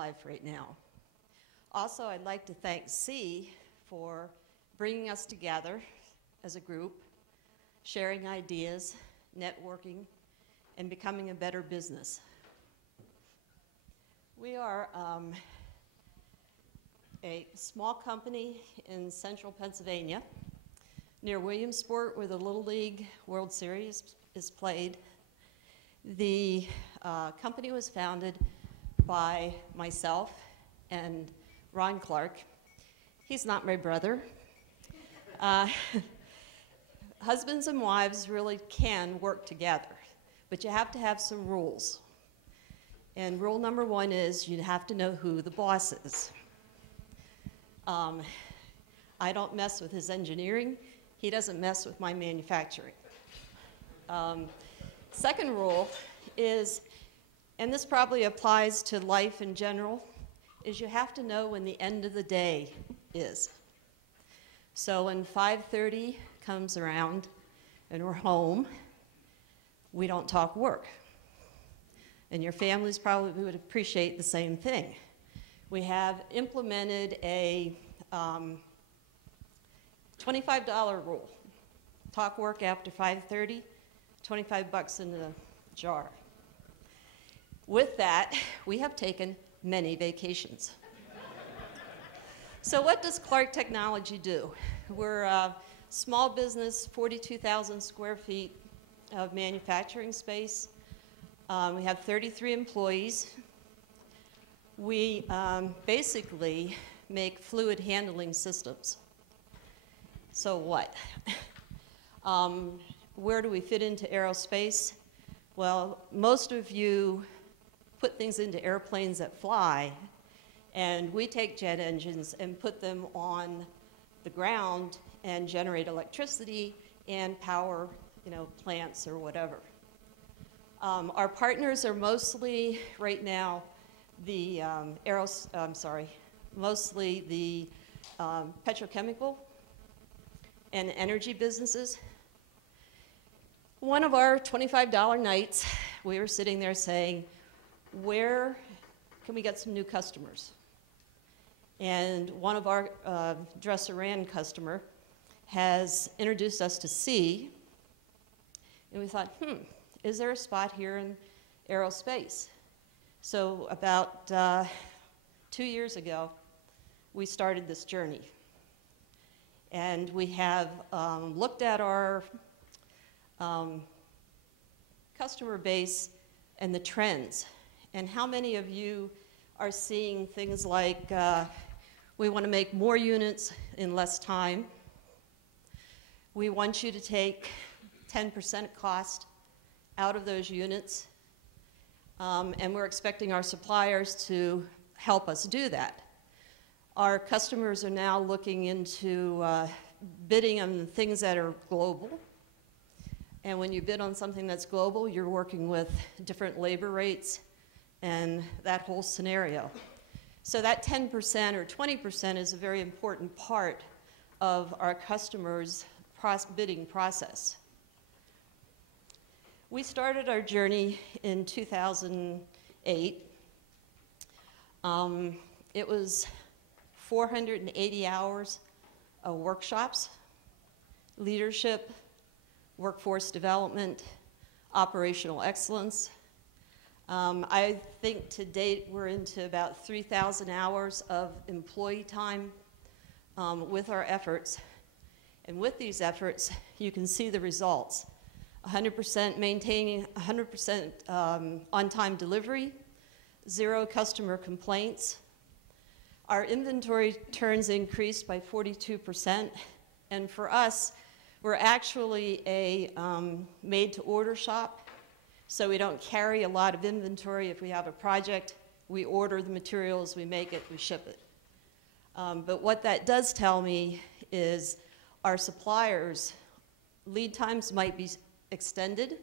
life right now. Also, I'd like to thank C for bringing us together as a group, sharing ideas, networking, and becoming a better business. We are a small company in central Pennsylvania near Williamsport, where the Little League World Series is played. The company was founded by myself and Ron Clark. He's not my brother. Husbands and wives really can work together, but you have to have some rules. And rule number one is you have to know who the boss is. I don't mess with his engineering. He doesn't mess with my manufacturing. Second rule is, and this probably applies to life in general, is you have to know when the end of the day is. So when 5:30 comes around and we're home, we don't talk work. And your families probably would appreciate the same thing. We have implemented a $25 rule. Talk work after 5:30, $25 in the jar. With that, we have taken many vacations. So what does Clark Technology do? We're a small business, 42,000 square feet of manufacturing space. We have 33 employees. We basically make fluid handling systems. So what? Where do we fit into aerospace? Well, most of you put things into airplanes that fly, and we take jet engines and put them on the ground and generate electricity and power, plants or whatever. Our partners are mostly right now the mostly the petrochemical and energy businesses. One of our $25 nights, we were sitting there saying, where can we get some new customers? And one of our Dresser-Rand customer has introduced us to C, and we thought, is there a spot here in aerospace? So about 2 years ago, we started this journey. And we have looked at our customer base and the trends. And how many of you are seeing things like we want to make more units in less time. We want you to take 10% cost out of those units. And we're expecting our suppliers to help us do that. Our customers are now looking into bidding on things that are global. And when you bid on something that's global, you're working with different labor rates and that whole scenario. So that 10% or 20% is a very important part of our customers' bidding process. We started our journey in 2008. It was 480 hours of workshops, leadership, workforce development, operational excellence. I think to date we're into about 3,000 hours of employee time with our efforts. And with these efforts, you can see the results. 100% maintaining 100% on-time delivery, 0 customer complaints. Our inventory turns increased by 42%, and for us, we're actually a made-to-order shop, so we don't carry a lot of inventory. If we have a project, we order the materials, we make it, we ship it. But what that does tell me is our suppliers' lead times might be extended,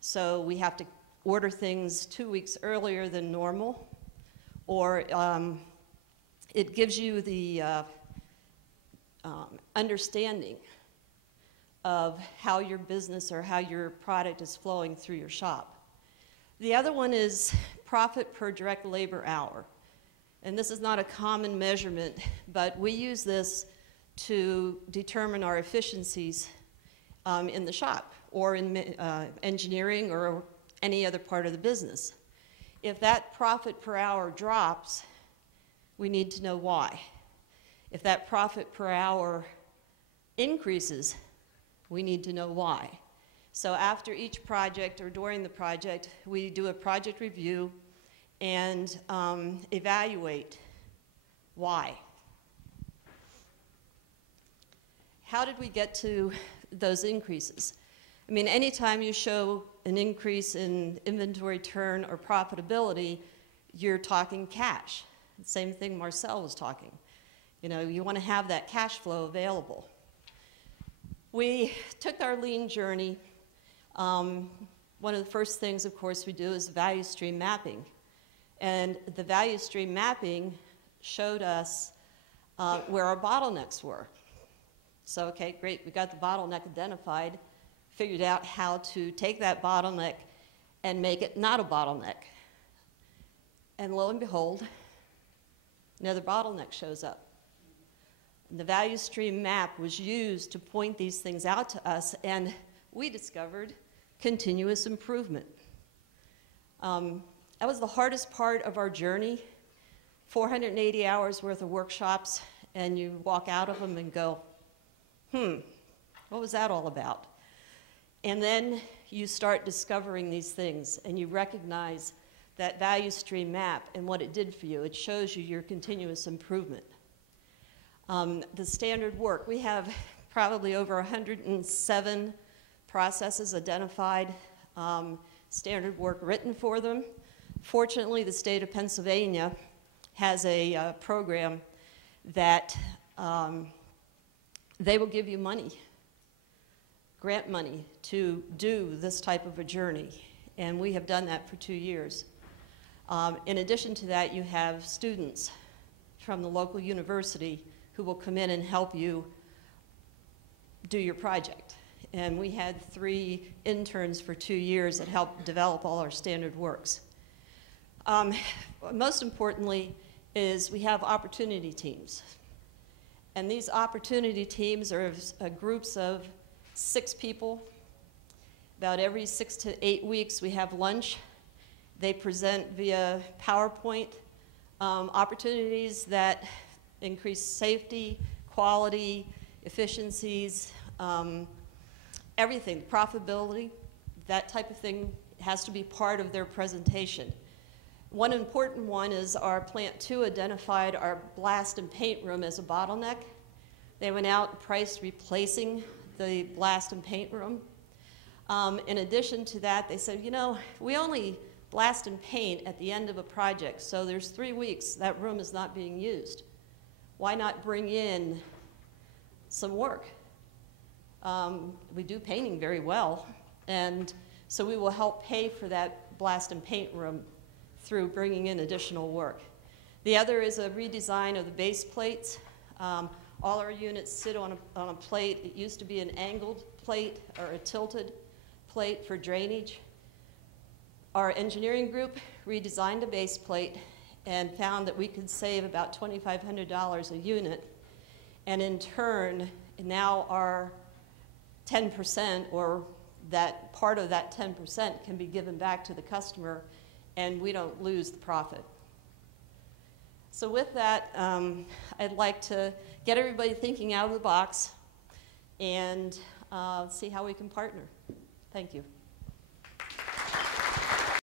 so we have to order things 2 weeks earlier than normal, or it gives you the understanding of how your business or how your product is flowing through your shop. The other one is profit per direct labor hour. And this is not a common measurement, but we use this to determine our efficiencies in the shop or in engineering or any other part of the business. If that profit per hour drops, we need to know why. If that profit per hour increases, we need to know why. So after each project or during the project, we do a project review and evaluate why. How did we get to those increases? I mean, anytime you show an increase in inventory turn or profitability, you're talking cash. Same thing Marcel was talking. You know, you want to have that cash flow available. We took our lean journey. One of the first things, of course, we do is value stream mapping. And the value stream mapping showed us where our bottlenecks were. So, okay, great, we got the bottleneck identified, figured out how to take that bottleneck and make it not a bottleneck. And lo and behold, another bottleneck shows up. And the value stream map was used to point these things out to us, and we discovered continuous improvement. That was the hardest part of our journey, 480 hours worth of workshops, and you walk out of them and go, what was that all about? And then you start discovering these things, and you recognize that value stream map and what it did for you. It shows you your continuous improvement. The standard work, we have probably over 107 processes identified, standard work written for them. Fortunately, the state of Pennsylvania has a program that they will give you money, grant money, to do this type of a journey. And we have done that for 2 years. In addition to that, you have students from the local university who will come in and help you do your project. And we had 3 interns for 2 years that helped develop all our standard works. Most importantly is we have opportunity teams. And these opportunity teams are groups of 6 people. About every 6 to 8 weeks we have lunch. They present via PowerPoint opportunities that increase safety, quality, efficiencies, everything, profitability, that type of thing has to be part of their presentation. One important one is our Plant 2 identified our blast and paint room as a bottleneck. They went out and priced replacing the blast and paint room. In addition to that, they said, you know, we only blast and paint at the end of a project, so there's 3 weeks that room is not being used. Why not bring in some work? We do painting very well, and so we will help pay for that blast and paint room through bringing in additional work. The other is a redesign of the base plates. All our units sit on a plate. It used to be an angled plate or a tilted plate for drainage. Our engineering group redesigned a base plate and found that we could save about $2,500 a unit. And in turn, now our 10% or that part of that 10% can be given back to the customer, and we don't lose the profit. So with that, I'd like to get everybody thinking out of the box and see how we can partner. Thank you.